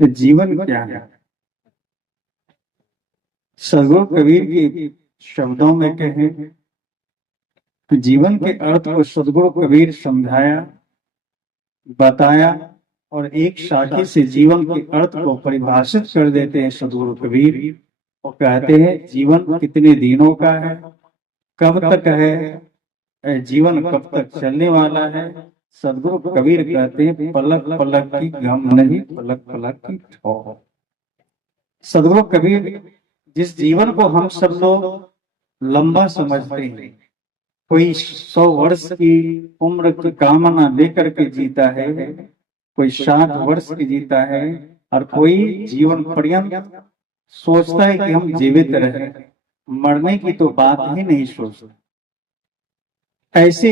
तो जीवन क्या है? सदगुरु कबीर के शब्दों में कहें तो जीवन के अर्थ को सदगुरु कबीर समझाया, बताया और एक साखी से जीवन के अर्थ को परिभाषित कर देते हैं सदगुरु कबीर। और कहते हैं जीवन कितने दिनों का है, कब तक है, जीवन कब तक चलने वाला है। सदगुरु कबीर कहते हैं पलक पलक की गम नहीं, पलक पलक की ठोर। सदगुरु कबीर जिस जीवन को हम सब लोग लंबा समझते हैं, कोई 100 वर्ष की उम्र की कामना लेकर के जीता है, कोई 60 वर्ष की जीता है, और कोई जीवन पर्यंत सोचता है कि हम जीवित रहे, मरने की तो बात ही नहीं सोचता। ऐसे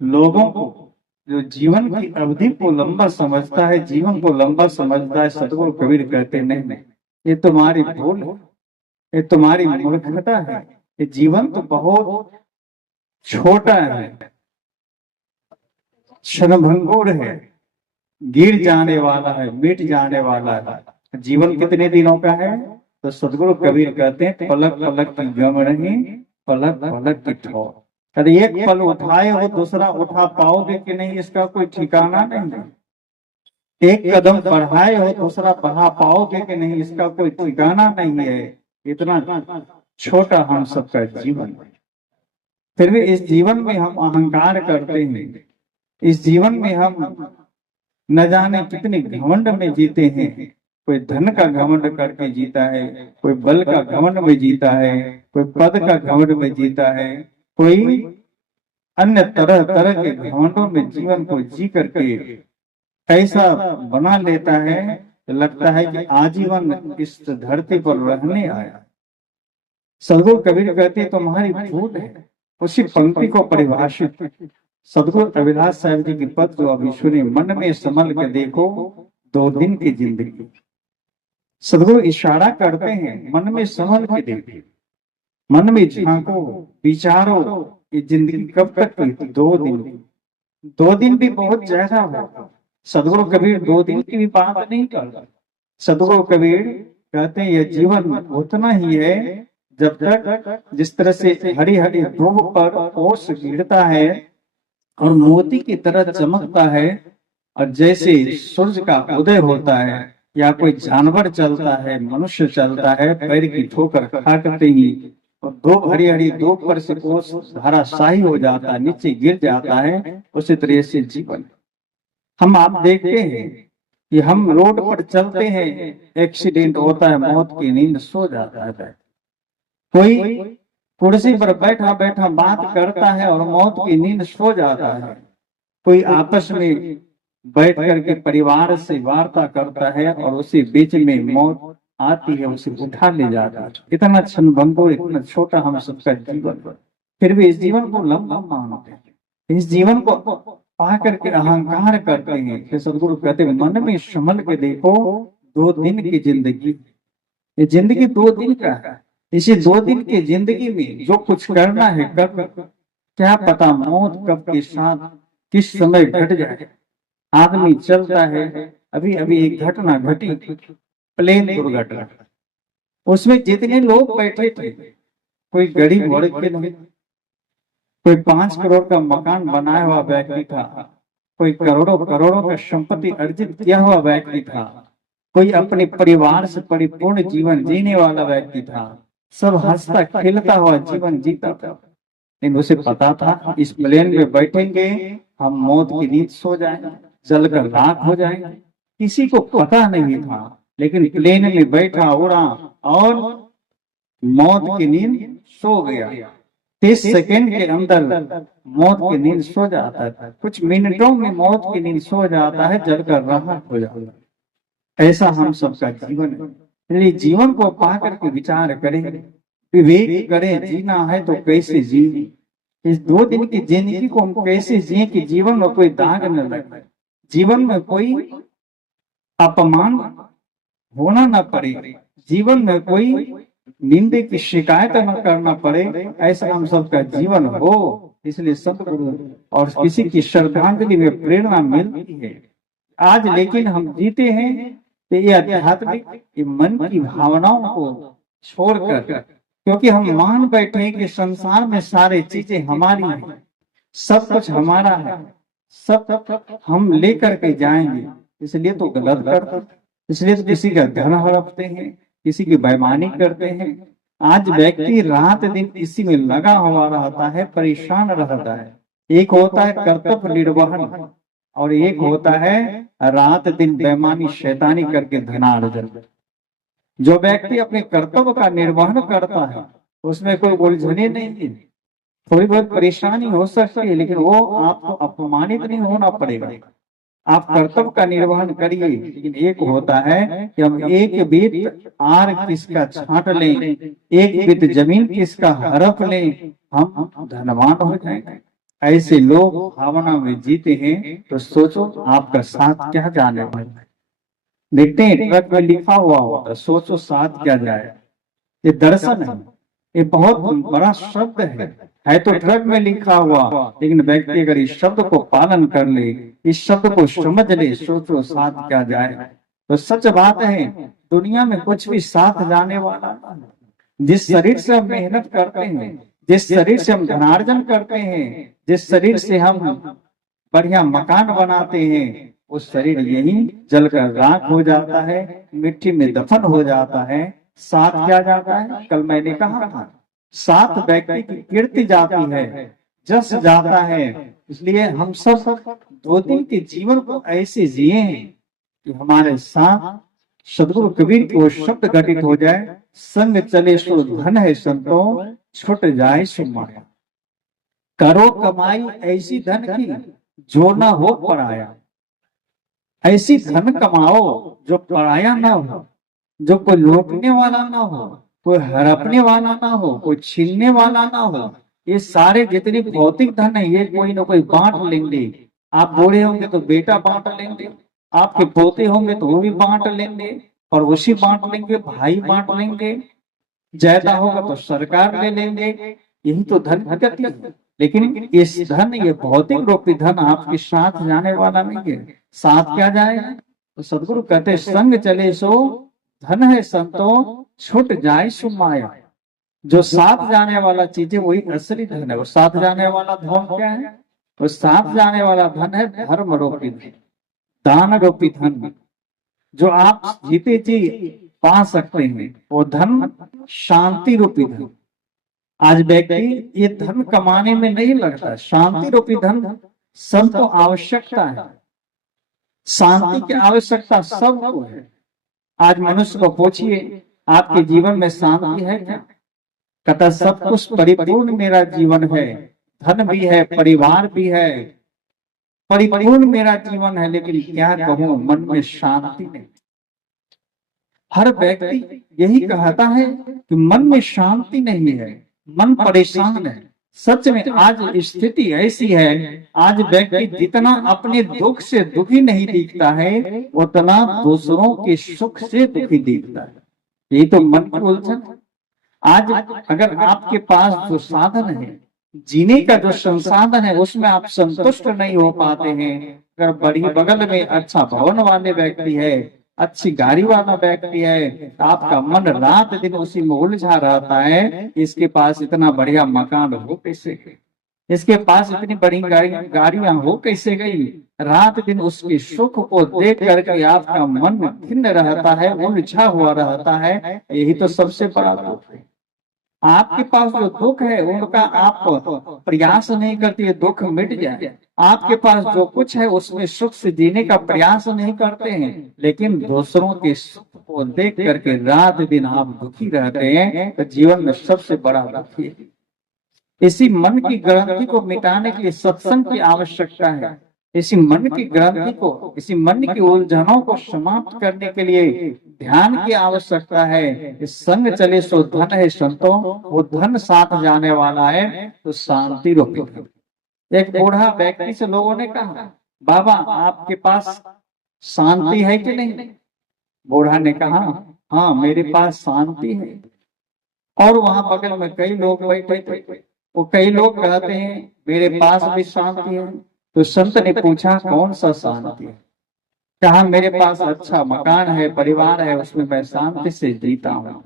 लोगों को जो जीवन की अवधि को लंबा समझता है, जीवन को लंबा समझता है, सदगुरु कबीर कहते नहीं, ये तुम्हारी भूल है, ये तुम्हारी मूर्खता है, ये जीवन तो बहुत छोटा है, क्षणभंगुर है, गिर जाने वाला है, मिट जाने वाला है। जीवन कितने दिनों का है? तो सदगुरु कबीर कहते हैं पलक पलक की गम नहीं, पलक पलक की ठोर। अरे एक पल उठाए हो दूसरा उठा पाओगे कि नहीं, इसका कोई ठिकाना नहीं। एक कदम बढ़ाए हो दूसरा बढ़ा पाओगे कि नहीं, इसका कोई ठिकाना नहीं है। इतना छोटा हम सबका जीवन है। फिर भी इस जीवन में हम अहंकार करते हैं, इस जीवन में हम न जाने कितने घमंड में जीते हैं। कोई धन का घमंड करके जीता है, कोई बल का घमंड में जीता है, कोई पद का घमंड में जीता है, कोई अन्य तरह तरह के घमंडों में जीवन को जी करके ऐसा बना लेता है, लगता है कि आजीवन इस धरती पर रहने आया। सदगुरु कबीर कहते तुम्हारी भूल है। उसी पंक्ति को परिभाषित सदगुरु अभिलाष साहब जी की पद जो अभी सुने, मन में संभल के देखो 2 दिन की जिंदगी। सदगुरु इशारा करते हैं मन में संभल के देखो, मन में झांको, विचारो, ये जिंदगी कब तक की? 2 दिन। 2 दिन भी बहुत ज्यादा हो। सदगुरु कबीर 2 दिन की भी बात नहीं करता। सदगुरु कबीर कहते हैं यह जीवन उतना ही है जब तक जिस तरह से हरी हरी ध्रुव पर ओस गिरता है और मोती की तरह चमकता है, और जैसे सूर्य का उदय होता है या कोई जानवर चलता है, मनुष्य चलता है, पैर की ठोकर खा करते ही और 2 हरी हरी धूप पर से ओस धाराशाही हो जाता है, नीचे गिर जाता है, उसी तरह से जीवन। हम आप देखते हैं कि हम रोड पर चलते हैं, एक्सीडेंट होता है, मौत की नींद सो जाता है। कोई कुर्सी पर बैठा बैठा बात करता है और मौत की नींद सो जाता है। कोई आपस में बैठ करके परिवार से वार्ता करता है और उसी बीच में मौत आती है, उसे उठा ले जाता है। इतना क्षणभंगुर, इतना छोटा हम सबका जीवन, फिर भी इस जीवन को लंबा मानते हैं, इस जीवन को पा करके अहंकार करते हैं। सदगुरु कहते हैं मन में संभल के देखो 2 दिन की जिंदगी, ये जिंदगी 2 दिन का है। इसी 2 दिन की जिंदगी में जो कुछ करना है कर, क्या पता मौत कब के साथ किस समय घट जाए। आदमी चलता है, अभी अभी एक घटना घटी, प्लेन दुर्घटना, उसमें जितने लोग बैठे थे, कोई गरीब वर्ग के नहीं, कोई 5 करोड़ का मकान बनाया हुआ व्यक्ति था, कोई करोड़ों करोड़ों का संपत्ति अर्जित किया हुआ व्यक्ति था, कोई अपने परिवार से परिपूर्ण जीवन जीने वाला व्यक्ति था, सब हंसता खेलता हुआ जीवन जीता था। लेकिन उसे पता था इस प्लेन में बैठेंगे हम मौत की नींद सो जाएंगे, जलकर राख हो जाएंगे। किसी को पता नहीं था, लेकिन प्लेन में बैठा उड़ा और मौत की नींद सो गया। 30 सेकेंड के अंदर मौत की नींद सो जाता है, कुछ मिनटों में मौत की नींद सो जाता है, जलकर राख हो जाता है। ऐसा हम सबका जीवन है। इसलिए जीवन को पाकर के विचार करें, विवेक करें, जीना है तो कैसे जिए। इस 2 दिन की जिंदगी को हम कैसे जिए कि जीवन में कोई दाग न लगे, जीवन में कोई अपमान होना न पड़े, जीवन में कोई निंदे की शिकायत न करना पड़े, ऐसा हम सबका जीवन हो। इसलिए सतगुरु और किसी की श्रद्धांजलि में प्रेरणा मिलती है। आज लेकिन हम जीते हैं तो ये आध्यात्मिक, ये मन की भावनाओं को छोड़कर, क्योंकि हम मान बैठे हैं कि संसार में सारी चीजें हमारी हैं, सब कुछ हमारा है, सब हम लेकर के जाएंगे, इसलिए तो गलत करते, इसलिए तो किसी का धन हड़पते हैं, किसी की बेईमानी करते हैं। आज व्यक्ति रात दिन इसी में लगा हुआ रहता है, परेशान रहता है। एक होता है कर्तव्य निर्वहन और एक होता है रात दिन बेईमानी शैतानी करके धनार्जन। जो व्यक्ति अपने कर्तव्य का निर्वहन करता है उसमें कोई उलझने नहीं है, थोड़ी बहुत परेशानी हो सकती है, लेकिन वो आपको अपमानित नहीं होना पड़ेगा। आप कर्तव्य का निर्वहन करिए, लेकिन एक होता है कि हम एक बीत आर किसका छांट लें, एक बीत जमीन किसका हड़प लें, हम धनवान हो जाएंगे। ऐसे लोग भावना में जीते हैं, तो सोचो आपका साथ क्या जाने वाला है। देखते हैं ट्रक में लिखा हुआ होता, सोचो साथ क्या जाए। ये दर्शन है, ये बहुत बड़ा शब्द है तो ट्रक में लिखा हुआ, लेकिन व्यक्ति अगर इस शब्द को पालन कर ले, इस शब्द को समझ ले, सोचो साथ क्या जाए, तो सच बात है दुनिया में कुछ भी साथ जाने वाला नहीं। जिस शरीर से हम मेहनत करते हैं, जिस शरीर से हम धनार्जन करते हैं, जिस शरीर से हम बढ़िया मकान बनाते हैं, उस शरीर यही जलकर राख हो जाता है, मिट्टी में दफन हो जाता है। साथ क्या जाता है, कल मैंने कहा था, साथ व्यक्ति की कीर्ति जाती है, जस जाता है। इसलिए हम सब 2 दिन के जीवन को ऐसे जिए कि हमारे साथ सदगुरु कबीर की वो शब्द घटित हो जाए, संग चले सो धन है संतों, छुट जाए सो माया। करो कमाई ऐसी धन की जो ना हो पराया, ऐसी धन कमाओ जो पराया ना हो, जो कोई लूटने वाला ना हो, कोई हड़पने वाला ना हो, कोई छीनने वाला ना हो। ये सारे जितने भौतिक धन है, ये कोई ना कोई बांट लेंगे। आप बूढ़े होंगे तो बेटा बांट लेंगे, आपके पोते होंगे तो वो भी बांट लेंगे, और उसी बांट लेंगे, भाई बांट लेंगे, ज्यादा होगा तो सरकार ले लेंगे। यही तो धन की गति है। लेकिन इस धन, ये भौतिक रूपी धन आपके साथ जाने वाला नहीं है। साथ क्या जाएगा, तो सदगुरु कहते संग चले सो धन है संतों, छूट जाए सो माया। जो साथ जाने वाला चीज है वही असली धन है। वो साथ जाने वाला धन क्या है, वो साथ जाने वाला धन है धर्म रूपी धन, दान रूपी धन, जो आप जीते जी पा सकते हैं। वो धन शांति रूपी धन। आज व्यक्ति ये धन कमाने में नहीं लगता, शांति रूपी धन सबको आवश्यकता है। शांति की आवश्यकता सबको है। आज मनुष्य को पूछिए आपके जीवन में शांति है क्या, कहता सब कुछ परिपूर्ण मेरा जीवन है, धन भी है, परिवार भी है, परिपूर्ण मेरा जीवन है, लेकिन क्या कहूं मन में शांति नहीं। हर व्यक्ति यही कहता है कि मन में शांति नहीं है, मन परेशान है। सच में आज स्थिति ऐसी है, आज व्यक्ति जितना अपने दुख से दुखी नहीं दिखता है, उतना दूसरों के सुख से दुखी दिखता है। यही तो मन की उलझन। आज अगर आपके पास जो साधन है, जीने का जो संसाधन है, उसमें आप संतुष्ट नहीं हो पाते हैं। अगर बड़ी बगल में अच्छा भवन वाले व्यक्ति है, अच्छी गाड़ी वाला व्यक्ति है, तो आपका मन रात दिन उसी में उलझा रहता है। इसके पास इतना बढ़िया मकान हो कैसे गई, इसके पास इतनी बड़ी गाड़ियां हो कैसे गई। रात दिन उसके सुख को देख करके आपका मन खिन्न रहता है, उलझा हुआ रहता है। यही तो सबसे बड़ा दुख है। आपके पास जो दुख है उनका आप प्रयास नहीं करते दुख मिट जाए। आपके पास जो कुछ है उसमें सुख से जीने का प्रयास नहीं करते हैं, लेकिन दूसरों के सुख को देख करके रात दिन आप दुखी रहते हैं, तो जीवन में सबसे बड़ा दुखी है। इसी मन की ग्रंथि को मिटाने के लिए सत्संग की आवश्यकता है। इसी मन की ग्रंथि को, इसी मन की उलझनों को समाप्त करने के लिए ध्यान की आवश्यकता है। संग चले सो धन है संतों, वो धन साथ जाने वाला है तो शांति रूपी धन। एक बूढ़ा व्यक्ति से लोगों ने कहा, बाबा आपके पास शांति है कि नहीं। बूढ़ा ने कहा, हाँ मेरे पास शांति है। और वहां बगल में कई लोग बैठे थे, वो कई लोग कहते हैं मेरे पास भी शांति है। तो संत ने पूछा कौन सा शांति है। कहा मेरे पास अच्छा मकान है, परिवार है, उसमें मैं शांति से जीता हूँ।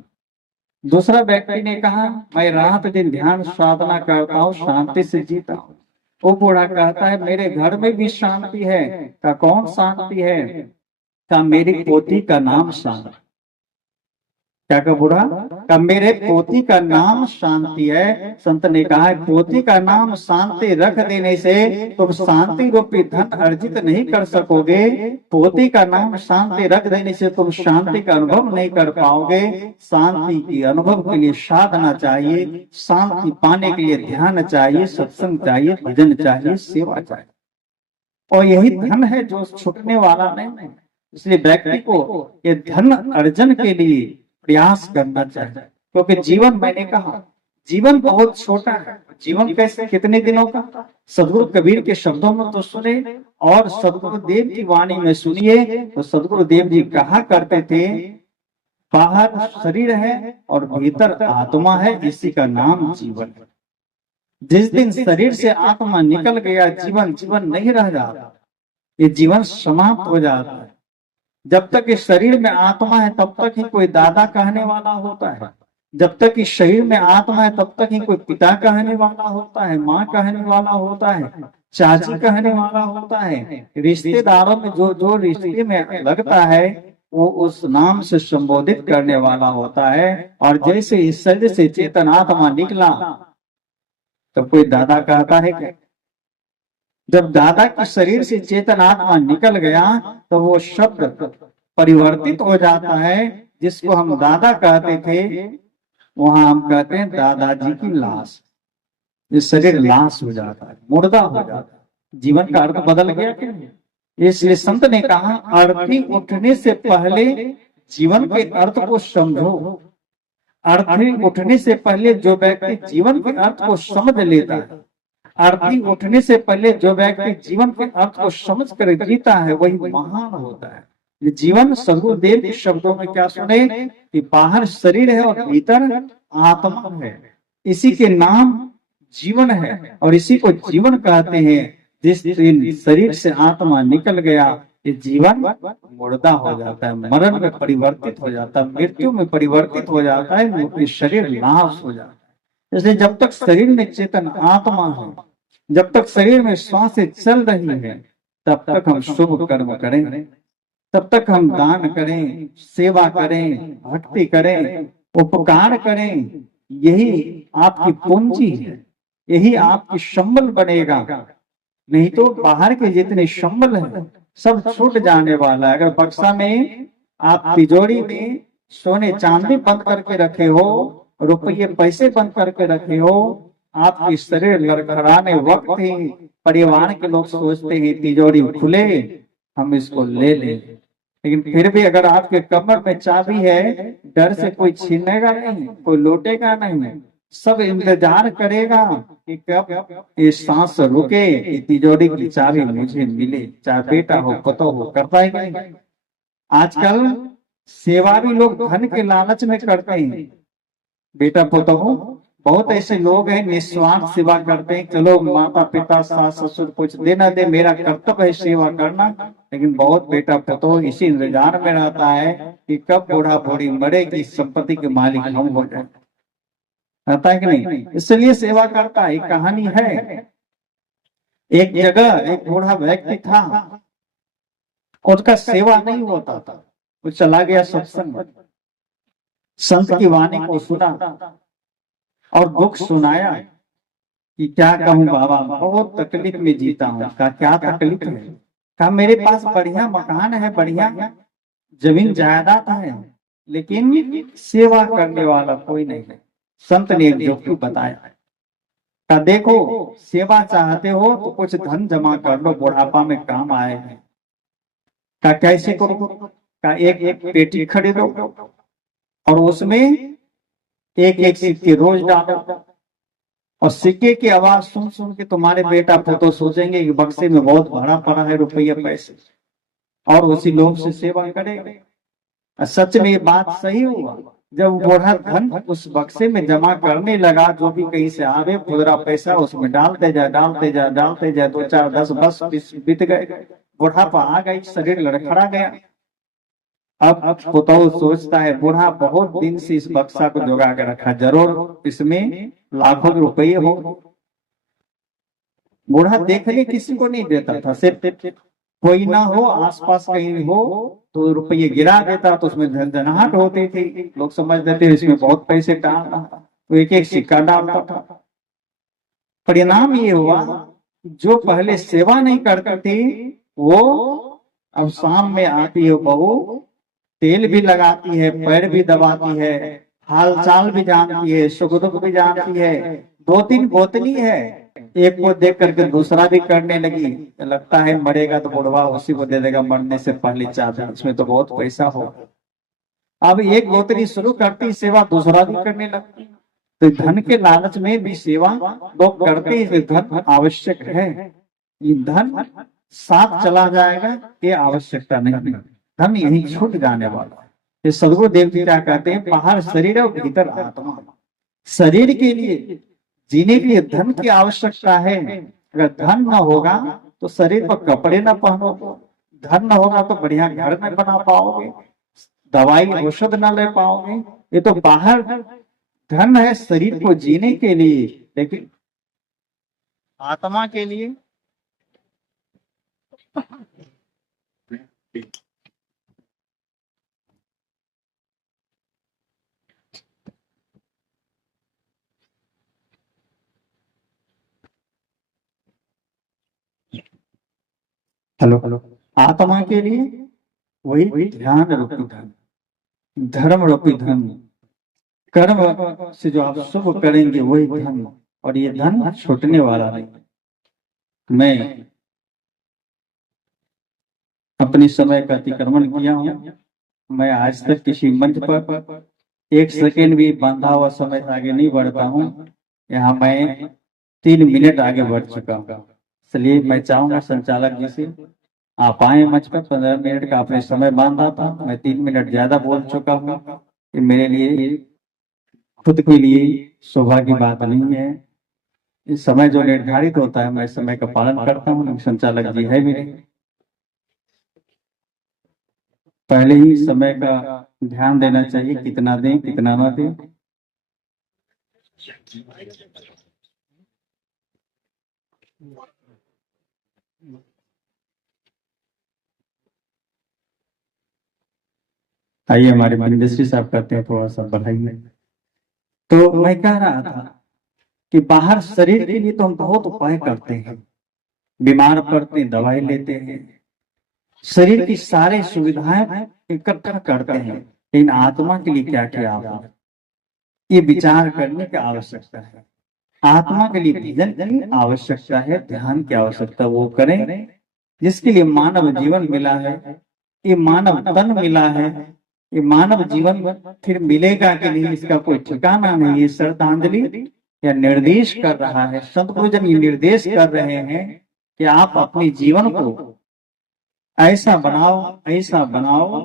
दूसरा व्यक्ति ने कहा मैं रात दिन ध्यान साधना करता हूँ, शांति से जीता हूँ। वो बूढ़ा कहता है मेरे घर में भी शांति है। का कौन शांति है? का मेरी पोती का नाम शांति। क्या का बूढ़ा? का मेरे पोती का नाम शांति है। संत ने कहा है पोती का नाम शांति रख देने से तुम शांति रूपी धन अर्जित नहीं कर सकोगे। पोती का नाम शांति रख देने से तुम शांति का अनुभव नहीं कर पाओगे। शांति के अनुभव के लिए साधना चाहिए, शांति पाने के लिए ध्यान चाहिए, सत्संग चाहिए, भजन चाहिए, सेवा चाहिए। और यही धन है जो छूटने वाला नहीं है। इसलिए व्यक्ति को ये धन अर्जन के लिए प्रयास करना चाहिए, क्योंकि जीवन, मैंने कहा जीवन बहुत छोटा है। जीवन कैसे, कितने दिनों का? सदगुरु कबीर के शब्दों में तो सुने और सदगुरु देव की वाणी में सुनिए। तो सदगुरु देव जी कहा करते थे बाहर शरीर है और भीतर आत्मा है, इसी का नाम जीवन है। जिस दिन शरीर से आत्मा निकल गया, जीवन जीवन नहीं रह जाता, ये जीवन समाप्त हो जाता है। जब तक इस शरीर में आत्मा है तब तक ही कोई दादा कहने वाला होता है। जब तक इस शरीर में आत्मा है तब तक ही कोई पिता कहने वाला होता है, माँ कहने वाला होता है, चाची कहने वाला होता है। रिश्तेदारों में जो जो रिश्ते में लगता है वो उस नाम से संबोधित करने वाला होता है। और जैसे इस शरीर से चेतन आत्मा निकला तो कोई दादा कहता है क्या? जब दादा के शरीर से चेतन आत्मा निकल गया तो वो शब्द परिवर्तित हो जाता है। जिसको हम दादा कहते थे वहां हम कहते हैं दादाजी की लाश। ये शरीर लाश हो जाता है, मुर्दा हो जाता है। जीवन का अर्थ बदल गया क्या? इसलिए संत ने कहा अर्थी उठने से पहले जीवन के अर्थ को समझो। अर्थी उठने से पहले जो व्यक्ति जीवन के अर्थ को समझ लेता है, अर्थी उठने से पहले जो व्यक्ति जीवन के अर्थ को समझ कर जीता है वही महान होता है। ये जीवन सदगुरुदेव के शब्दों में क्या सुने कि बाहर शरीर है और भीतर आत्मा है, इसी के नाम जीवन है और इसी को जीवन कहते हैं। जिस दिन शरीर से आत्मा निकल गया ये जीवन मुर्दा हो जाता है, मरण में परिवर्तित हो जाता है, मृत्यु में परिवर्तित हो जाता है, शरीर नाश हो जाता है। इसलिए जब तक शरीर में चेतन आत्मा है, जब तक शरीर में श्वासें चल रही है, तब तक हम शुभ कर्म करें, तब तक हम दान करें, सेवा करें, भक्ति करें, उपकार करें। यही आपकी पूंजी है, यही आपकी संबल बनेगा। नहीं तो बाहर के जितने संबल है सब छूट जाने वाला है। अगर बक्सा में आप तिजोरी में सोने चांदी बंद करके रखे हो, रुपये पैसे बंद करके रखे हो, आपकी शरीर लड़खड़ाने वक्त ही परिवार के लोग सोचते हैं तिजोरी खुले हम इसको ले लें, लेकिन फिर भी अगर आपके कमर में चाबी है डर से कोई छीनेगा नहीं, कोई लौटेगा नहीं। सब इंतजार करेगा कि कब ये सांस रुके, तिजोरी की चाबी मुझे मिले, चाहे बेटा हो पता हो, करता है नहीं। आजकल सेवा भी लोग धन के लालच में करते हैं। बेटा पोता हो, बहुत ऐसे लोग हैं निस्वार्थ सेवा करते हैं, चलो माता पिता सास ससुर कुछ देना दे, मेरा कर्तव्य है सेवा करना। लेकिन बहुत बेटा पोतो इसी इंतजार में रहता है कि कब बूढ़ा बूढ़ी मरेगी, संपत्ति के मालिक हम हो जाए, रहता है कि नहीं? इसलिए सेवा करता है। एक कहानी है, एक जगह एक बूढ़ा व्यक्ति था, उसका सेवा नहीं होता था। वो चला गया सत्संग में, संत की वाणी को सुना और दुख सुनाया कि क्या कहूं बाबा, बहुत तकलीफ में जीता हूं। कहा क्या तकलीफ है? कहा मेरे पास बढ़िया मकान है, बढ़िया जमीन जायदाद है, लेकिन सेवा करने वाला कोई नहीं है। संत ने एक जोखिम बताया, कहा देखो सेवा चाहते हो तो कुछ धन जमा कर लो, बुढ़ापा में काम आएगा। कहा कैसे करो? कहा एक एक पेटी खरीदो और उसमें एक एक सिक्के रोज डालो, और सिक्के की आवाज सुन सुन के तुम्हारे बेटा पोतो सोचेंगे कि बक्से में बहुत भरा पड़ा है रुपया पैसे, और उसी लोभ से सेवा करेगा। सच में ये बात सही हुआ। जब बूढ़ा धन उस बक्से में जमा करने लगा, जो भी कहीं से आवे खुदरा पैसा उसमें डालते जाए, डालते जाए, डालते जाए, 2 4 10 20 20 बीत गए। बुढ़ापा आ गई, शरीर लड़खड़ा गया। अब पुतौह सोचता है बूढ़ा बहुत दिन से इस बक्सा को जोगा के रखा, जरूर इसमें लाखों रुपये हो। बूढ़ा देखने किसी को नहीं देता था, सिर्फ कोई ना हो आसपास कहीं हो तो रुपये गिरा देता, तो उसमें झंझनाहट होती थी, लोग समझते थे इसमें बहुत पैसे डाल रहा, तो एक एक सिक्का डालता था। परिणाम ये हुआ जो पहले सेवा नहीं करती थी वो अब शाम में आती है बहू, तेल भी लगाती है, पैर भी दबाती है, हाल चाल भी जानती है, सुख दुख भी जानती है। 2-3 बोतली है, एक को देख करके दूसरा भी करने लगी। लगता है मरेगा तो बुढ़वा उसी को दे देगा मरने से पहले चाबी, इसमें तो बहुत पैसा हो। अब एक बोतली शुरू करती सेवा, दूसरा भी करने लगती। तो धन के लालच में भी सेवा लोग करते हैं, धन आवश्यक है। ये धन साथ चला जाएगा ये आवश्यकता नहीं, धन यही छूट जाने वाला। ये सदगुरु देव जी क्या कहते हैं, बाहर शरीर और भीतर आत्मा। शरीर के लिए जीने के लिए धन की आवश्यकता है। अगर धन न होगा तो शरीर पर कपड़े न पहनो, धन न होगा तो बढ़िया घर न बना पाओगे, दवाई औषध न ले पाओगे। ये तो बाहर धन है शरीर को जीने के लिए, लेकिन आत्मा के लिए हेलो आत्मा के लिए वही ध्यान रूपी धन, धर्म रूपी धन, कर्म से जो आप शुभ करेंगे वही धन, और ये धन छूटने वाला नहीं। मैं अपने समय का अतिक्रमण किया हूँ, मैं आज तक किसी मंच पर 1 सेकेंड भी बांधा हुआ समय से आगे नहीं बढ़ता हूँ। यहाँ मैं 3 मिनट आगे बढ़ चुका हूँ, इसलिए मैं चाहूंगा संचालक जी से आप आए मंच पर। 15 मिनट का आपने समय बांधा था, मैं 3 मिनट ज्यादा बोल चुका हूँ। ये मेरे लिए खुद के लिए शोभा की बात नहीं है। इस समय जो निर्धारित होता है मैं समय का पालन करता हूँ, संचालक जी है मेरे, पहले ही समय का ध्यान देना चाहिए, कितना दें कितना ना दें। आइए हमारे मंदिर साहब करते हैं, थोड़ा सा बढ़ाइए। तो मैं कह रहा था कि बाहर शरीर के लिए तो हम बहुत उपाय करते हैं, बीमार पड़ते हैं दवाई लेते हैं, शरीर की सारी सुविधाएं इकट्ठा करते हैं, लेकिन आत्मा के लिए क्या किया आपने, ये विचार करने की आवश्यकता है। आत्मा के लिए भजन की आवश्यकता है, ध्यान की आवश्यकता, वो करें जिसके लिए मानव जीवन मिला है। ये मानव तन मिला है, ये मानव जीवन फिर मिलेगा कि नहीं इसका कोई ठिकाना नहीं है। श्रद्धांजलि या निर्देश कर रहा है, संत गुरुजन ये निर्देश कर रहे हैं कि आप अपने जीवन को ऐसा बनाओ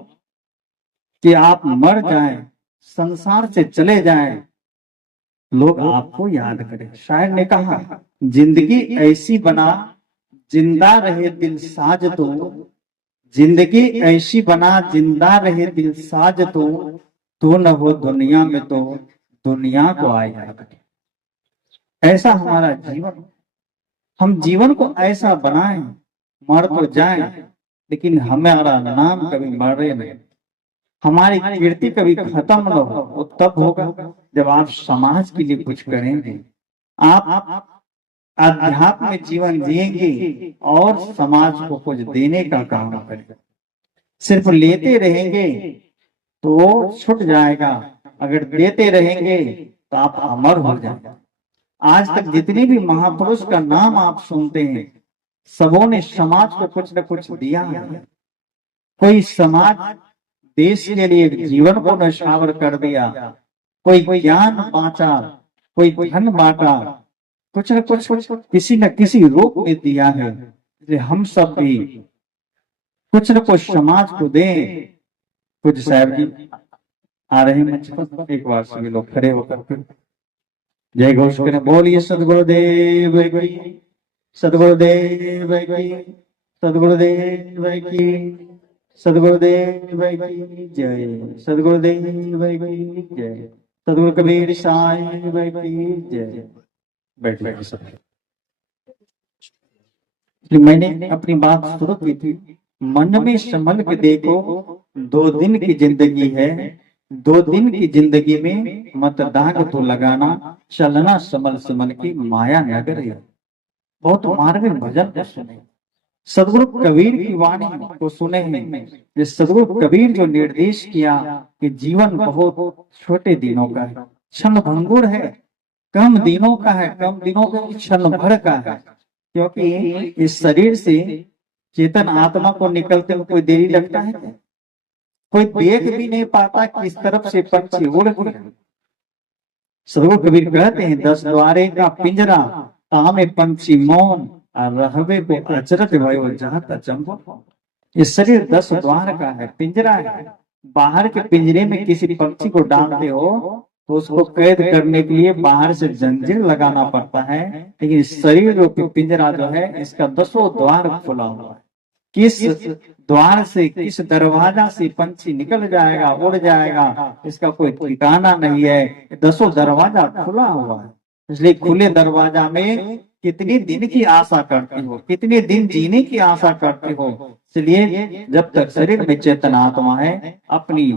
कि आप मर जाएं, संसार से चले जाएं, लोग आपको याद करें। शायर ने कहा जिंदगी ऐसी बना जिंदा रहे दिल साज तो, जिंदगी ऐसी बना जिंदा रहे दिल साज तो न हो दुनिया में तो दुनिया को आए याद। ऐसा हमारा जीवन, हम जीवन को ऐसा बनाएं, मर तो जाएं लेकिन हमारा नाम कभी मरे नहीं, हमारी कीर्ति कभी खत्म न हो। वो तब होगा जब आप समाज के लिए कुछ करेंगे, आप अध्यात्म में जीवन जिएंगे और समाज को कुछ देने का काम करेंगे। सिर्फ लेते रहेंगे तो छूट जाएगा, अगर देते रहेंगे तो आप अमर हो जाएंगे। आज तक जितने भी महापुरुष का नाम आप सुनते हैं, सबों ने समाज को कुछ न कुछ दिया है। कोई समाज देश के लिए जीवन को नश्वर कर दिया, कोई ज्ञान बांटा, कोई धन बांटा, कुछ न कुछ किसी न किसी रूप में दिया है। हम सब भी कुछ न कुछ समाज को दें। कुछ साहब जी आ रहे मंच पर, एक बार सभी लोग खड़े होकर जय घोष करें, बोलिए सदगुरुदेव की, सदगुरुदेव की, सदगुरुदेव की, सदगुरुदेव की जय, सदगुरुदेव की जय, सदगुरु कबीर साहिब की जय। बैठिए सब। मैंने अपनी बात शुरू की थी, मन में संभल के देखो, 2 दिन की जिंदगी है, 2 दिन की जिंदगी में मत दाग तो लगाना, चलना संभल संभल की माया नगर है। बहुत मार्ग भजन को सुने, सदगुरु कबीर की वाणी को सुने हैं। ये सदगुरु कबीर जो निर्देश किया कि जीवन बहुत छोटे दिनों का है, क्षण भंगुर है, कम दिनों का है, कम दिनों का क्षण भर का है, क्योंकि इस शरीर से चेतन आत्मा को निकलते हुए कोई देरी लगता है क्या? कोई देख भी नहीं पाता कि इस तरफ से पंछी उड़ गया। सदगुरु कबीर कहते हैं, 10 द्वारे का पिंजरा, तामे पंछी मौन, और रहवे को अचरज भयो जहां चंबो। ये शरीर 10 द्वार का है, पिंजरा है। बाहर के पिंजरे में किसी पक्षी को डालते हो तो उसको कैद करने के लिए बाहर से जंजीर लगाना पड़ता है, लेकिन शरीर जो पिंजरा जो है इसका 10 द्वार खुला हुआ है। किस द्वार से, किस दरवाजा से पंछी निकल जाएगा, उड़ जाएगा, इसका कोई ठिकाना नहीं है। 10 दरवाजा खुला हुआ है, इसलिए खुले दरवाजा में कितने दिन की आशा करते हो, कितने दिन जीने की आशा करते हो। इसलिए जब तक शरीर में चेतन आत्मा है, अपनी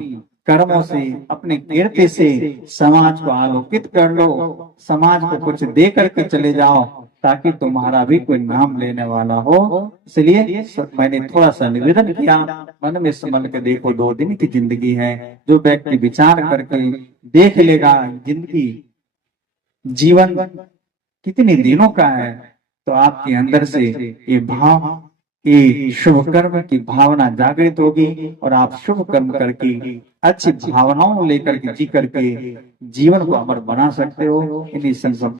कर्मों से, अपने कीर्ति से समाज को आलोकित कर लो, समाज को कुछ दे करके चले जाओ, ताकि तुम्हारा भी कोई नाम लेने वाला हो। इसलिए मैंने थोड़ा सा निवेदन किया, मन में संभल के देखो, 2 दिन की जिंदगी है। जो व्यक्ति विचार करके देख लेगा जिंदगी, जीवन कितने दिनों का है, तो आपके अंदर से ये भाव, ये शुभ कर्म की भावना जागृत होगी, और आप शुभ कर्म करके अच्छी भावनाओं लेकर के जी करके जीवन को अमर बना सकते हो। इन्हीं संकल्प